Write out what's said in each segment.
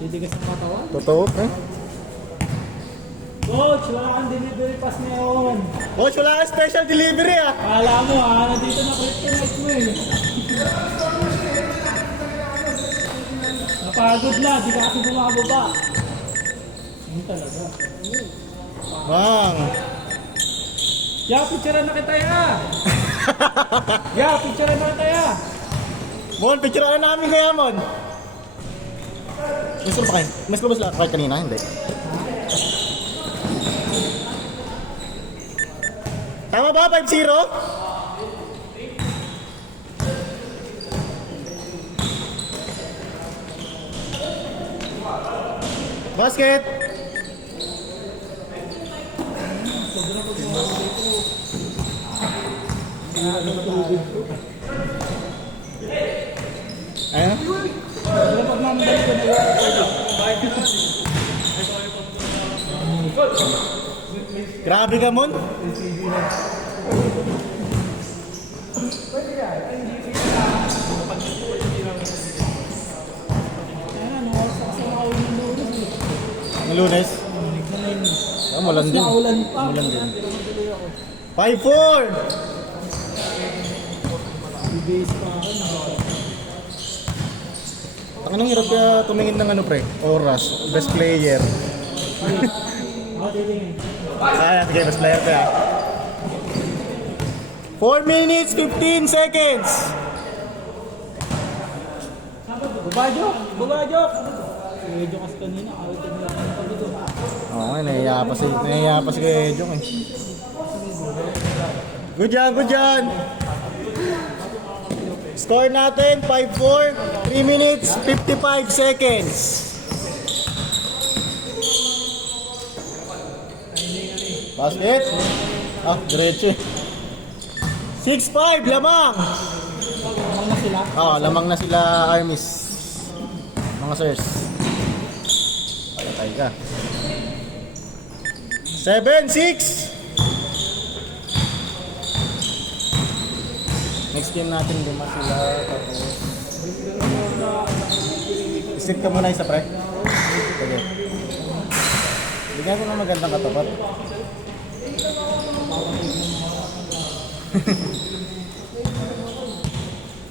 Titigas ng katawan. Totoo, pre. Coach, wala kang delivery pass ngayon. Coach, wala kang special delivery ah. Kala mo nandito na kryptonite mo eh. Napagod na, di ka kasi bumababa. Ano talaga? Bang. Ya, picturean na kita ya. Ya, picturean na kita ya. Mon, picture na namin kaya, Mon. Mas pa kayo? Mas labas lang kahit kanina, hindi. Tama ba? 5-0? Basket! Ayun? Ano pag mamabalik ko na Grabe ka, Mon. Ang Lunes? Mulan din. Naulan pa. Mulan din. 5-4! Base pa ako. Ang anong hirap kaya tumingin ng ano, pre? Oras. Best player. Sige, best player kaya. 4 minutes, 15 seconds! Bubajok! Bubajok! Medyo kasi kanina, awit na lang ang pagito. Oo, nahiya pa si Kuya Ejong eh. Good job, good job! Score natin, 5-4, 3 minutes, 55 seconds. Basket. Diretso. 6-5, lamang. Lamang na sila. Lamang na sila, Armis. Mga sirs. Patay ka. 7-6. Next game natin, lima sila. Tapos isip ka muna isa, pre. Sige. Bigyan ko ng magandang katapat.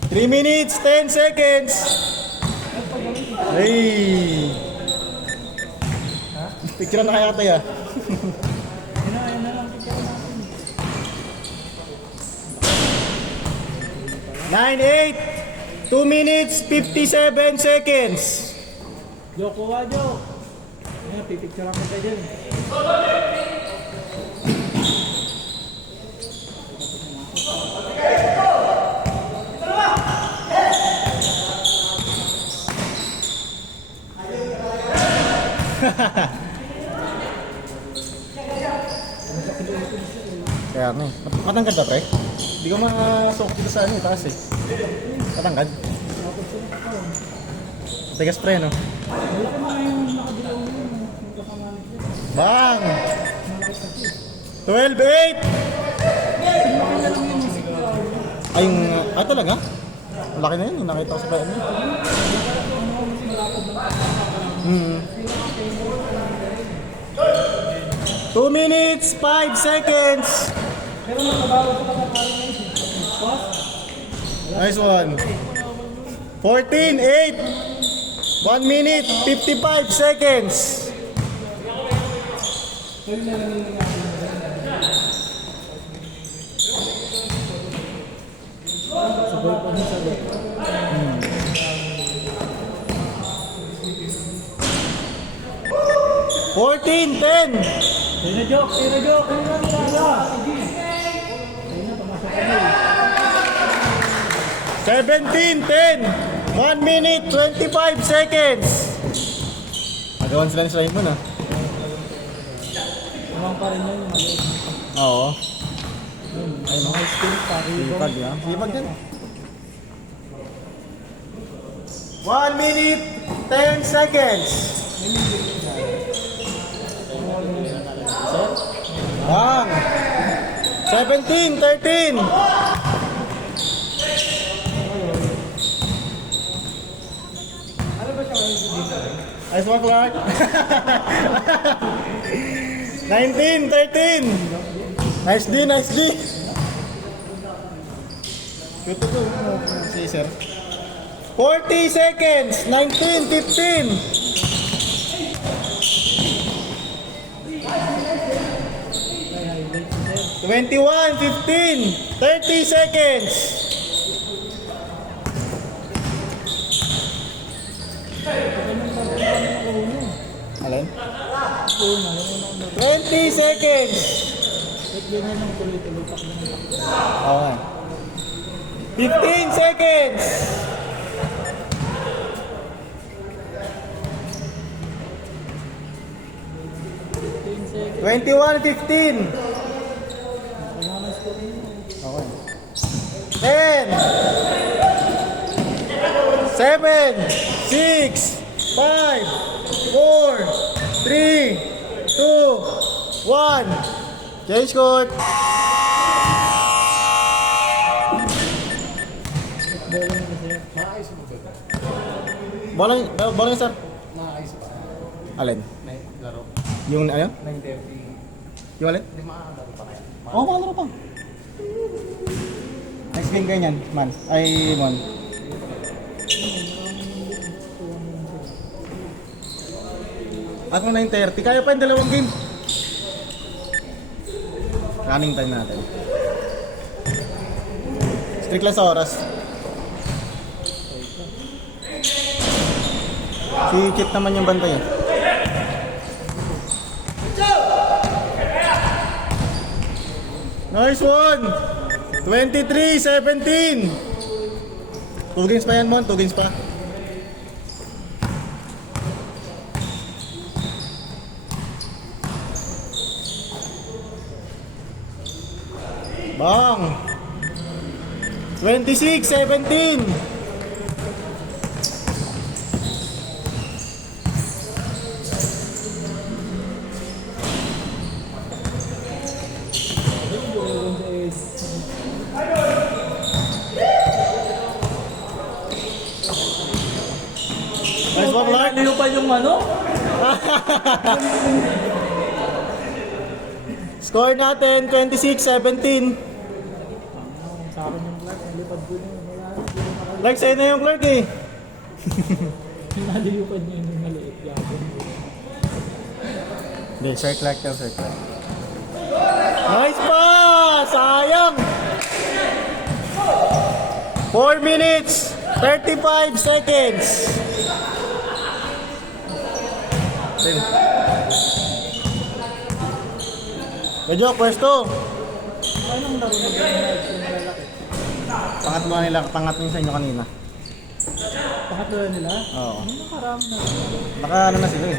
Three minutes, 10 seconds. Hey. Picture na kaya tayo. Ayun na lang, picture natin. 9-8, 2 minutes, 57 seconds. Jok, kuha, Jok. Ayan, pipicture ako kayo dyan. Kaya ano eh. Matangkad ba, pre? Hindi ko masok dito sa ano eh, taas eh. Matangkad? Tigas, pre, no? Wala ka na yung nakadilaw yun. Bang! 12-8! Ay, talaga? Ang laki na yun, nakita ko sa bayan niya. 2 minutes, 5 seconds! Pero nakabawa ko pa na Nice one. 14-8. 1 minute, 55 seconds. sabay pa niya sabay. 14-10. Ayun na, Jok. Ayun na, Jok. Ayun na, Jok. Ayun na, pumasok ka na 17-10. 1 minute, 25 seconds. Magawan sila ni Simon ah. Tumang pa rin yun yung maliit. Oo. Ay, mga skill pa rin. Sipag yan. Sipag yan. 1 minute, 10 seconds. Bang! 17-13. Nice one, Clark. 19, 13. Nice D, nice D. Shoot ito, si sir. 40 seconds. 19, 15. Twenty-one, 15, 30 seconds. Alin? 20 seconds. Okay. 15 seconds. 21, 15. Okay. 10, 7, 6, 5, 4, 3, 2, 1. Change court. Bola sir. Alin? Laro. Yung ano? 9:30. Yung alin? Hindi maaalaro pa kaya. Oo, makalaro pa. Next game ganyan, man. Ay, mon. Ako 9:30. Kaya pa yung dalawang game. Running time natin. Strict lang sa oras. Si Kit naman yung bantay eh. Nice one! 23-17. 2 games pa yan, Mon. 2 games pa. Bang! 26-17. Nice one, Clark. Ano pa yung ano? Score natin 26-17. Sa akin yung Clark, nalipad ko na. Like sa'yo na yung Clark eh. Nalipad niya yung maliit yapon. Hindi, Sir Clark daw, Sir Clark. Nice pa! Sayang! 4 minutes, 35 seconds. Medyo, pwesto. Anong laro na ba yung malalaki? Pangatlo nila, pangatlo sa inyo kanina. Pangatlo na nila? Oo. Ano nakarami na? Baka ano na sila eh.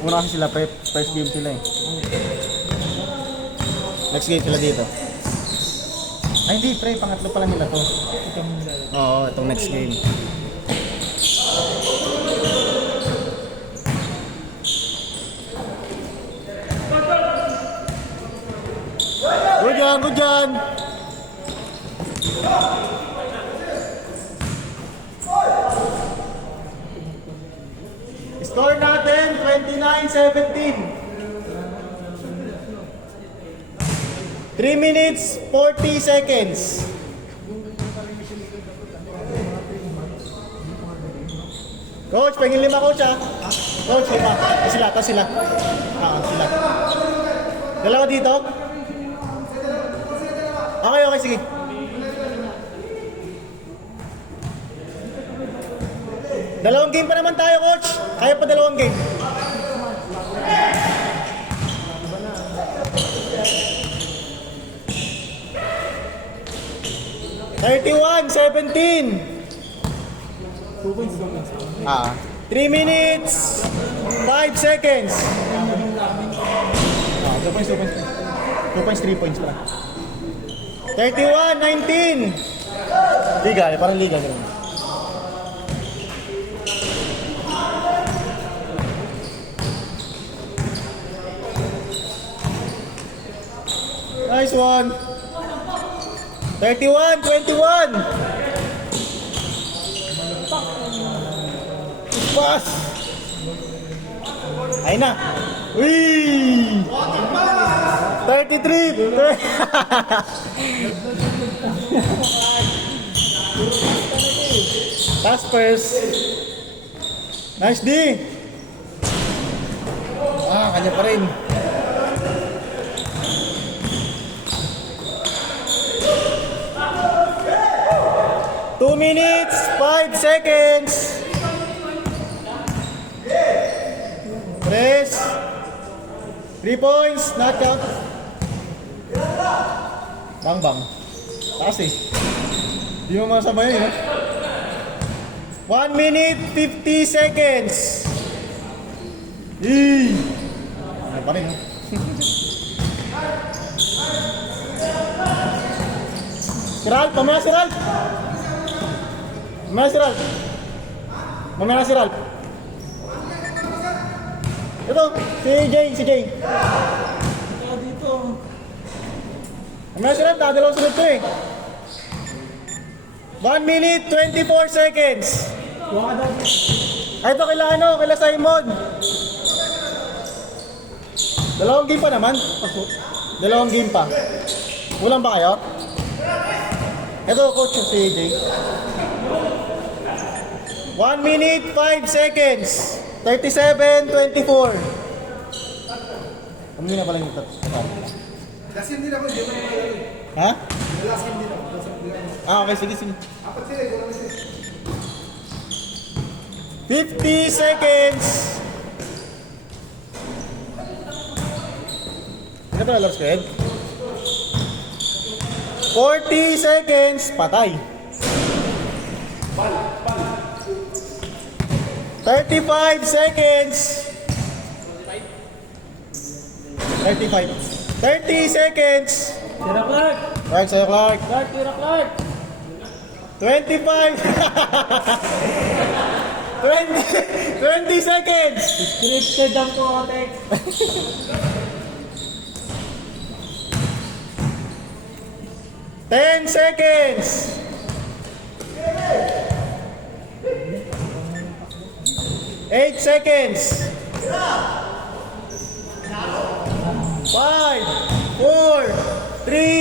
Una kasi sila, first game sila eh. Next game sila dito. Ay hindi, pre, pangatlo pala nila to. Ikaw mo nila. Oo, itong next game. Good yan, good yan. Score natin, 29-17. 3 minutes, 40 seconds. Coach, pengin 5 coach ah. Coach, 5. To sila. Sila. Dalawa dito. Okay, sige. Dalawang game pa naman tayo, coach. Kaya pa dalawang game. (31, 17). 3 minutes, 5 seconds. 2 points, 3 points pa. 31, 19. Liga, parang liga ganun. Nice one. 31, 21. Pass. Ay na. Uy! 33! Pass first. Nice D. Kanya pa rin. Two minutes, 5 seconds. Press. 3 points, knockout. Bang bang. Taas eh. Di mo masabay yun, 1 minute, 50 seconds. Ano pa rin, ha? Si Ralph, mamaya si Ralph. Mamaya si Ralph. Mamaya si Ralph. Ito, si Jay, si Jay. Dito. Mamaya si Ralph, dadalaw sunod ko eh. 1 minute, 24 seconds. Huwag ka daw. Ay, ito kila ano, kila Simon. Dalawang game pa naman. Dalawang game pa. Kulang ba kayo? Ito, coach, si AJ. 1 minute, 5 seconds. 37-24. Kami na pala yung Lasin din ako, hindi ko na malaki. Ha? Lasin din ako. Okay, sige, sige. Apat sila, ito naman sila. 50 seconds. Ano ito, Lord Squid? 40 seconds. Patay. 35 seconds. 35. 30 seconds. Tira Clark. Right, sa'yo, Clark. Clark, tira Clark. 25. 20 seconds. Scripted ang kotek. 10 seconds. 8 seconds. 5, 4, 3,